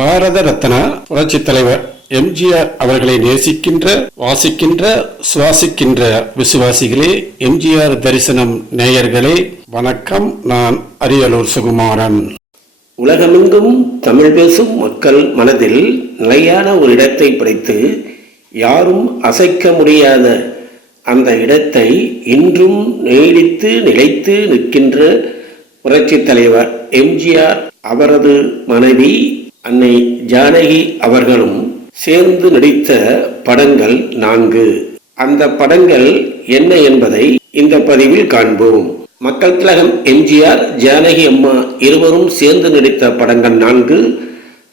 பாரத ரத்னா புரட்சித் தலைவர் எம்ஜிஆர் அவர்களை நேசிக்கின்ற, வாசிக்கின்ற, சுவாசிக்கின்ற விசுவாசிகளே, எம்ஜிஆர் தரிசனம் நேயர்களே, வணக்கம். நான் அரியலூர் சுகுமாரன். உலகமெங்கும் தமிழ் பேசும் மக்கள் மனதில் நிலையான ஒரு இடத்தை பிடித்து யாரும் அசைக்க முடியாத அந்த இடத்தை இன்றும் நீடித்து நிலைத்து நிற்கின்ற புரட்சித் தலைவர் எம்ஜிஆர், அவரது மனைவி அன்னை ஜானகி அவர்களும் சேர்ந்து நடித்த படங்கள் 4. அந்த படங்கள் என்ன என்பதை இந்த பதிவில் காண்போம். மக்கள் திலகம் எம்ஜிஆர், ஜானகி அம்மா இருவரும் சேர்ந்து நடித்த படங்கள் 4.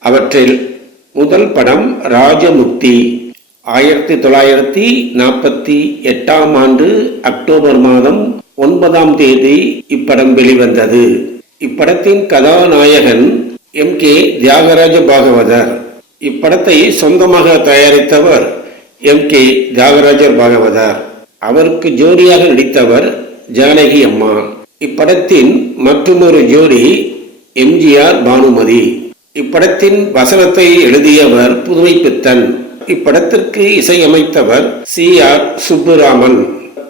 அவற்றில் முதல் படம் ராஜமுக்தி. 1948ஆம் ஆண்டு அக்டோபர் மாதம் 9ஆம் தேதி இப்படம் வெளிவந்தது. இப்படத்தின் கதாநாயகன் MK தியாகராஜ பாகவதர். இப்படத்தை சொந்தமாக தயாரித்தவர் MK தியாகராஜர் பாகவதர். அவருக்கு ஜோடியாக நடித்தவர் ஜானகி அம்மா. இப்படத்தின் மற்றொரு ஜோடி எம்ஜிஆர் பானுமதி. இப்படத்தின் வசனத்தை எழுதியவர் புதுமை பித்தன். இப்படத்திற்கு இசையமைத்தவர் CR சுப்புராமன்.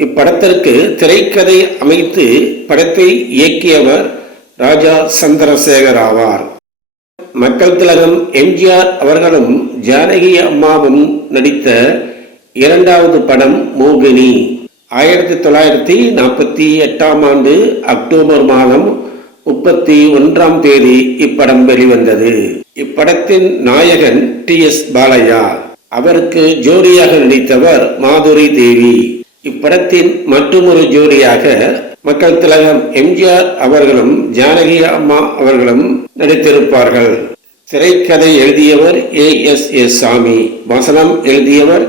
இப்படத்திற்கு திரைக்கதை அமைத்து படத்தை இயக்கியவர் ராஜா சந்திரசேகர் ஆவார். மக்கள் திலகம் எம்ஜிஆர் அவர்களும் ஜானகி அம்மாவும் நடித்த 2வது படம் மோகினி. 1948ஆம் ஆண்டு அக்டோபர் மாதம் 31ஆம் தேதி இப்படம் வெளிவந்தது. இப்படத்தின் நாயகன் TS பாலையா. அவருக்கு ஜோடியாக நடித்தவர் மாதுரி தேவி. இப்படத்தின் மற்றொரு ஜோடியாக மக்கள் திலகம் எம்ஜிஆர் அவர்களும் ஜானகி அம்மா அவர்களும் நடித்திருப்பார்கள். திரைக்கதை எழுதியவர் ASA சாமி. வசனம் எழுதியவர்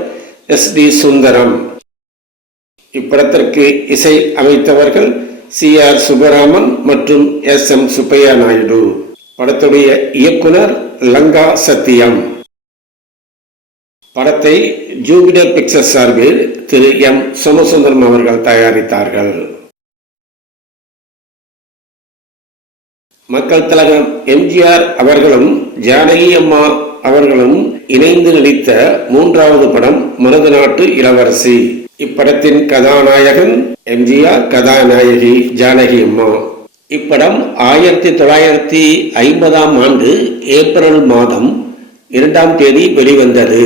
SD சுந்தரம். இப்படத்திற்கு இசை அமைத்தவர்கள் CR சுப்பராமன் மற்றும் SM சுப்பையா நாயுடு. படத்துடைய இயக்குனர் லங்கா சத்தியம். படத்தை ஜூபிட்டர் பிக்சர்ஸ் சார்பில் திரு M சோமசுந்தரம் அவர்கள் தயாரித்தார்கள். மக்கள் திலகம் எம்ஜிஆர் அவர்களும் ஜானகி அம்மா அவர்களும் இணைந்து நடித்த 3வது படம் மருது நாட்டு இளவரசி. இப்படத்தின் கதாநாயகன் எம்ஜிஆர், கதாநாயகி ஜானகி அம்மா. இப்படம் 1950ஆம் ஆண்டு ஏப்ரல் மாதம் 2ஆம் தேதி வெளிவந்தது.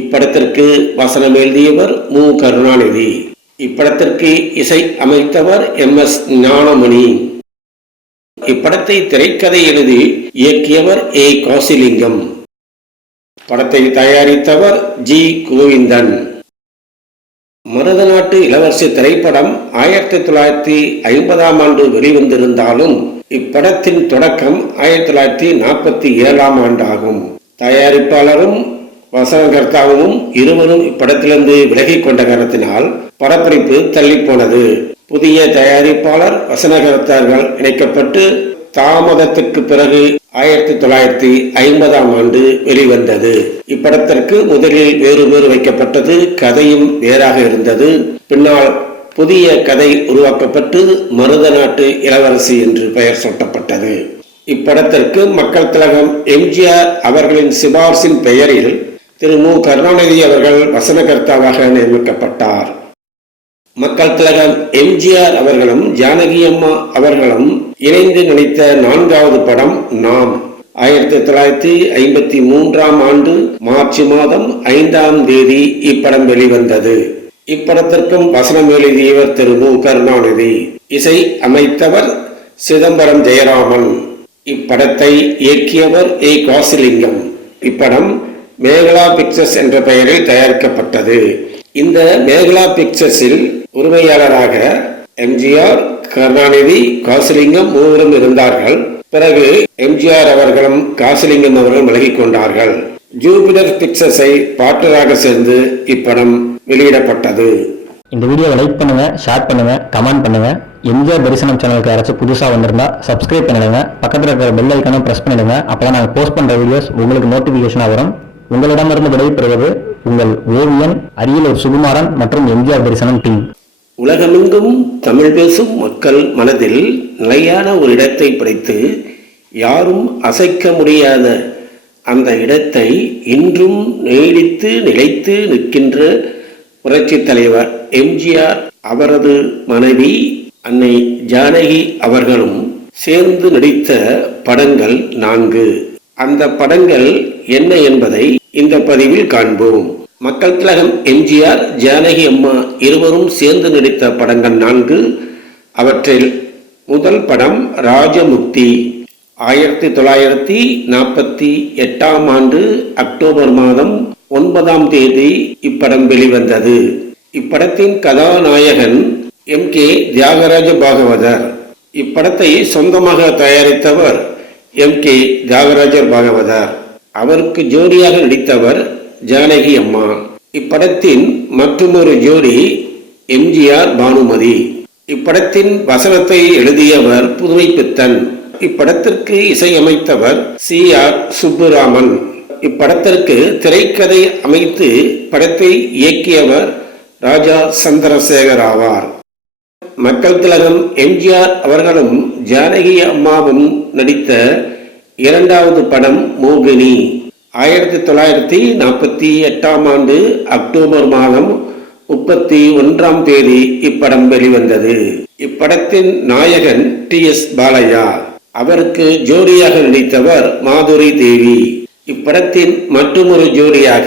இப்படத்திற்கு வசனம் எழுதியவர் மு. கருணாநிதி. இப்படத்திற்கு இசை அமைத்தவர் MS ஞானமணி. இப்படத்தை திரைக்கதை எழுதி இயக்கியவர் A. காசிலிங்கம். படத்தை தயாரித்தவர் G. கோவிந்தன். மருது நாட்டு இளவரசி திரைப்படம் 1950ஆம் ஆண்டு வெளிவந்திருந்தாலும் இப்படத்தின் தொடக்கம் 1947ஆம் ஆண்டு ஆகும். தயாரிப்பாளரும் வசனகர்த்தாவும் இருவரும் இப்படத்திலிருந்து விலகிக் கொண்ட காரணத்தினால் படப்பிடிப்பு தள்ளி போனது. புதிய தயாரிப்பாளர், வசனகர்த்தார்கள் இணைக்கப்பட்டு தாமதத்திற்கு பிறகு 1950ஆம் ஆண்டு வெளிவந்தது. இப்படத்திற்கு முதலில் வேறு வைக்கப்பட்டது. கதையும் வேறாக இருந்தது. பின்னால் புதிய கதை உருவாக்கப்பட்டு மருது நாட்டு இளவரசி என்று பெயர் சூட்டப்பட்டது. இப்படத்திற்கு மக்கள் திலகம் எம்ஜிஆர் அவர்களின் சிபார்சின் பெயரில் திரு மு. கருணாநிதி அவர்கள் வசனகர்த்தாவாக நியமிக்கப்பட்டார். மக்கள் திலகம் எம்ஜிஆர் அவர்களும் ஜானகி அம்மா அவர்களும் இணைந்து நடித்த 4வது படம் நாம். 1953ஆம் ஆண்டு மார்ச் மாதம் 5ஆம் தேதி இப்படம் வெளிவந்தது. இப்படத்திற்கும் வசனம் எழுதியவர் திரு மு. கருணாநிதி. இசை அமைத்தவர் சிதம்பரம் ஜெயராமன். இப்படத்தை இயக்கியவர் A. காசிலிங்கம். இப்படம் மேகலா பிக்சர்ஸ் என்ற பெயரில் தயாரிக்கப்பட்டது. இந்த மேகலா பிக்சர்ஸில் உரிமையாளராக எம்ஜிஆர், கருணாநிதி, காசிலிங்கம் மூவரும் இருந்தார்கள். பிறகு எம்ஜிஆர் அவர்களும் காசிலிங்கம் அவர்களும் விலகிக் கொண்டார்கள். ஜூபிட்டர் பிக்சர்ஸை பார்ட்னராக சேர்ந்து இப்படம் வெளியிடப்பட்டது. இந்த வீடியோவை லைக் பண்ணுங்க, ஷேர் பண்ணுங்க, கமெண்ட் பண்ணுங்க. எம்ஜிஆர் தரிசனம் சேனலுக்கு யாராச்சும் புதுசா வந்திருந்தா சப்ஸ்கிரைப் பண்ணிடுங்க. பக்கத்தில் இருக்கிற பெல் ஐக்கானும் பிரஸ் பண்ணிடுங்க. அப்பதான் நாங்கள் போஸ்ட் பண்ற வீடியோஸ் உங்களுக்கு நோட்டிபிகேஷனா வரும். உங்களிடமிருந்து விடைபெறுவது உங்கள் ஓவியன் அரியலூர் சுகுமாரன் மற்றும் எம்ஜிஆர் தரிசனம் டீம். உலகமெங்கும் தமிழ் பேசும் மக்கள் மனதில் நிலையான ஒரு இடத்தை பிடித்து யாரும் அசைக்க முடியாத அந்த இடத்தை இன்றும் நீடித்து நிலைத்து நிற்கின்ற புரட்சி தலைவர் எம்ஜிஆர் அவரது மனைவி அன்னை ஜானகி அவர்களும் சேர்ந்து நடித்த படங்கள் 4. அந்த படங்கள் என்ன என்பதை இந்த பதிவில் காண்போம். மக்கள் திலகம் எம்ஜிஆர், ஜானகி அம்மா இருவரும் சேர்ந்து நடித்த படங்கள் 4. அவற்றில் முதல் படம் ராஜமுக்தி. 1948ஆம் ஆண்டு அக்டோபர் மாதம் 9ஆம் தேதி இப்படம் வெளிவந்தது. இப்படத்தின் கதாநாயகன் MK தியாகராஜ பாகவதர். இப்படத்தை சொந்தமாக தயாரித்தவர் MK தியாகராஜர் பாகவதர். அவருக்கு ஜோடியாக நடித்தவர் ஜானகி அம்மா. இப்படத்தின் மற்றொரு ஜோடி எம்ஜிஆர் பானுமதி. இப்படத்தின் வசனத்தை எழுதியவர் புதுமை பித்தன். இப்படத்திற்கு இசையமைத்தவர் CR சுப்புராமன். இப்படத்திற்கு திரைக்கதை அமைத்து படத்தை இயக்கியவர் ராஜா சந்திரசேகர் ஆவார். மக்கள் திலகம் எம்ஜிஆர் அவர்களும் ஜானகி அம்மாவும் நடித்த 2வது படம் மோகினி. 1948ஆம் ஆண்டு அக்டோபர் மாதம் 31ஆம் தேதி இப்படம் வெளிவந்தது. இப்படத்தின் நாயகன் TS பாலையா. அவருக்கு ஜோடியாக நடித்தவர் மாதுரி தேவி. இப்படத்தின் மற்றொரு ஜோடியாக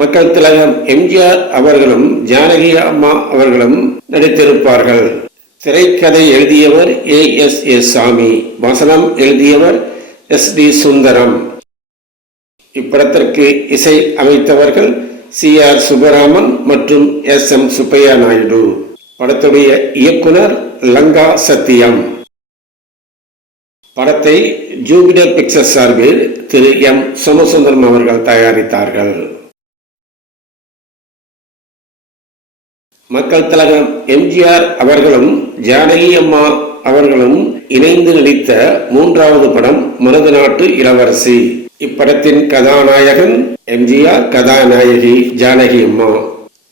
மக்கள் திலகம் எம்ஜிஆர் அவர்களும் ஜானகி அம்மா அவர்களும் நடித்திருப்பார்கள். திரைக்கதை எழுதியவர் ASA சாமி. வசனம் எழுதியவர் SD சுந்தரம். இப்படத்திற்கு இசை அமைத்தவர்கள் CR சுப்பராமன் மற்றும் SM சுப்பையா நாயுடு. படத்துடைய இயக்குனர் லங்கா சத்தியம். படத்தை ஜூபிட்டர் பிக்சர்ஸ் சார்பில் திரு M சோமசுந்தரம் அவர்கள் தயாரித்தார்கள். மக்கள் திலகம் எம்ஜிஆர் அவர்களும் ஜானகி அம்மா அவர்களும் இணைந்து நடித்த 3வது படம் மருதநாட்டு இளவரசி. இப்படத்தின் கதாநாயகன் எம்ஜிஆர், கதாநாயகி ஜானகி அம்மா.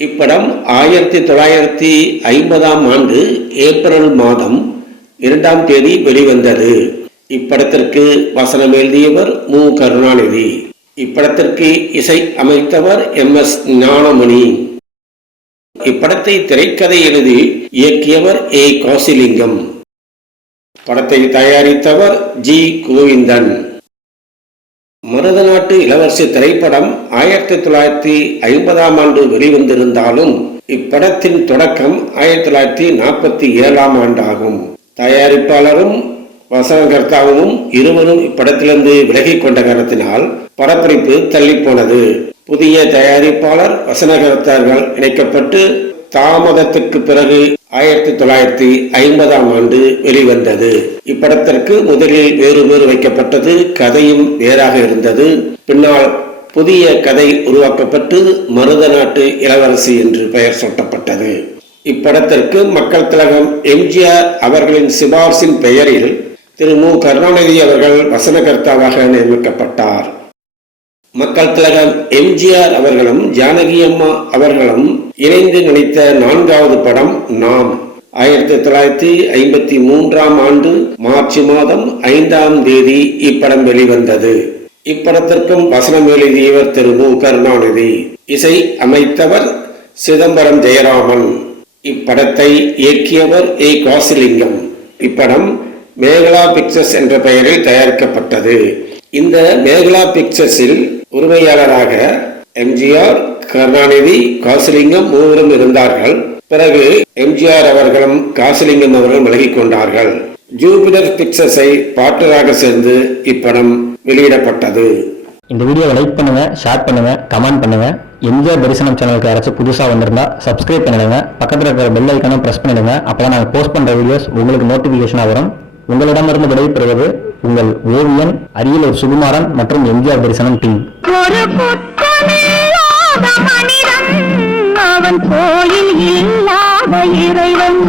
இப்படம் 1950ஆம் ஆண்டு ஏப்ரல் மாதம் 2ஆம் தேதி வெளிவந்தது. இப்படத்திற்கு வசனம் எழுதியவர் மு. கருணாநிதி. இப்படத்திற்கு இசை அமைத்தவர் MS ஞானமணி. இப்படத்தை திரைக்கதை எழுதி இயக்கியவர் A. காசிலிங்கம். படத்தை தயாரித்தவர் G. கோவிந்தன். மருதநாட்டு இளவரசி திரைப்படம் 1950ஆம் ஆண்டு வெளிவந்திருந்தாலும் இப்படத்தின் தொடக்கம் 1947ஆம் ஆண்டாகும். தயாரிப்பாளரும் வசனகர்த்தாவும் இருவரும் இப்படத்திலிருந்து விலகிக் கொண்ட காரணத்தினால் படப்பிடிப்பு தள்ளி போனது. புதிய தயாரிப்பாளர் வசனகர்த்தார்கள் இணைக்கப்பட்டு தாமதத்திற்கு பிறகு 1950ஆம் ஆண்டு வெளிவந்தது. இப்படத்திற்கு முதலில் வேறு வைக்கப்பட்டது. கதையும் வேறாக இருந்தது. பின்னால் புதிய கதை உருவாக்கப்பட்டு மருதநாட்டு இளவரசி என்று பெயர் சூட்டப்பட்டது. இப்படத்திற்கு மக்கள் திலகம் எம்ஜிஆர் அவர்களின் சிபார்சின் பெயரில் திரு மு. கருணாநிதி அவர்கள் வசனகர்த்தாவாக நியமிக்கப்பட்டார். மக்கள் திலகம் எம்ஜிஆர் அவர்களும் ஜானகி அம்மா அவர்களும் இணைந்து நடித்த 4வது படம் நாம். 1953ஆம் ஆண்டு மார்ச் மாதம் 5ஆம் தேதி இப்படம் வெளிவந்தது. இப்படத்திற்கும் வசனம் எழுதியவர் திரு மு. கருணாநிதி. இசை அமைத்தவர் சிதம்பரம் ஜெயராமன். இப்படத்தை இயக்கியவர் A. காசிலிங்கம். இப்படம் மேகலா பிக்சர்ஸ் என்ற பெயரில் தயாரிக்கப்பட்டது. இந்த மேகலா பிக்சர்ஸில் உரிமையாளராக எம்ஜிஆர், கருணாநிதி, காசிலிங்கம் மூவரும் இருந்தார்கள். பிறகு எம்ஜிஆர் அவர்களும் காசிலிங்கம் அவர்களும் விலகிக் கொண்டார்கள். ஜூபிட்டர் பிக்சர்ஸை பார்ட்னராக சேர்ந்து இப்படம் வெளியிடப்பட்டது. இந்த வீடியோவை லைக் பண்ணுங்க, ஷேர் பண்ணுங்க, கமெண்ட் பண்ணுங்க. எம்ஜிஆர் தரிசனம் சேனலுக்கு யாராச்சும் புதுசாக வந்திருந்தா சப்ஸ்கிரைப் பண்ணிடுங்க. பக்கத்தில் இருக்கிற பெல் ஐக்கானும் பிரஸ் பண்ணிடுங்க. அப்பதான் நாங்கள் போஸ்ட் பண்ற வீடியோஸ் உங்களுக்கு நோட்டிபிகேஷனாக வரும். உங்களிடமிருந்து விடைபெறுவது உங்கள் ஓவியன் அரியலூர் சுகுமாரன் மற்றும் எம்ஜிஆர் தரிசனம் டீம். அவன் கோயில் இல்லாத இறைவன்.